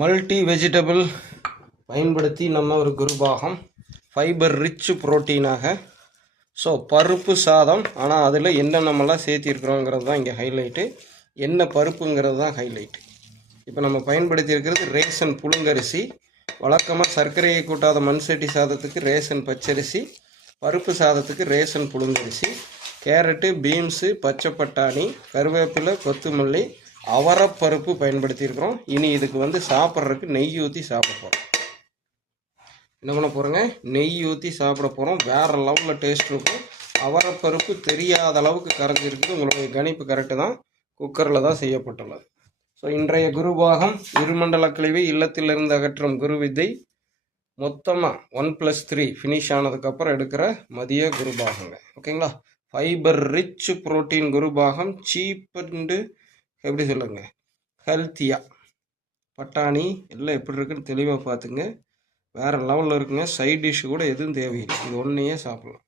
Multi vegetable பயன்படுத்தி நம்ம ஒரு குருபாகம். ஃபைபர் ரிச் புரோட்டீனாக. ஸோ பருப்பு சாதம். ஆனால் அதில் என்னென்னமெல்லாம் சேர்த்திருக்கிறோங்கிறது தான் இங்கே ஹைலைட்டு என்ன பருப்புங்கிறது தான் ஹைலைட் இப்போ நம்ம பயன்படுத்தி இருக்கிறது ரேசன் புழுங்கரிசி. வழக்கமாக சர்க்கரையை கூட்டாத மண்சட்டி சாதத்துக்கு ரேசன் பச்சரிசி. பருப்பு சாதத்துக்கு ரேசன் புழுங்கரிசி. கேரட்டு பீன்ஸு பச்சை பட்டாணி கருவேப்பிலை கொத்தமல்லி அவரப்பருப்பு பயன்படுத்தியிருக்கிறோம். இனி இதுக்கு வந்து சாப்பிட்றதுக்கு நெய் ஊற்றி சாப்பிட போகிறோம் என்ன பண்ண போகிறோங்க நெய் ஊற்றி சாப்பிட போகிறோம் வேறு லெவலில் டேஸ்ட் இருக்கும். அவரப்பருப்பு தெரியாத அளவுக்கு கரைஞ்சிருக்குது உங்களுடைய கணிப்பு கரெக்டு தான். குக்கரில் தான் செய்யப்பட்டுள்ளது. ஸோ இன்றைய குருபாகம் இருமண்டல கழிவை இல்லத்திலிருந்து அகற்றும் குரு வித்தை மொத்தமாக ஒன் ப்ளஸ் த்ரீ ஃபினிஷ் ஆனதுக்கப்புறம் எடுக்கிற மதிய குருபாகங்க. ஓகேங்களா ஃபைபர் ரிச் புரோட்டீன் குருபாகம் சீப் அண்டு எப்படி சொல்லுங்க? ஹெல்த்தியாக பட்டாணி எல்லாம் எப்படி இருக்குன்னு தெளிவாக பார்த்துங்க. வேறு லெவலில் இருக்குங்க. சைட் டிஷ் கூட எதுவும் தேவையில்லை. இது ஒன்றையே சாப்பிட்லாம்.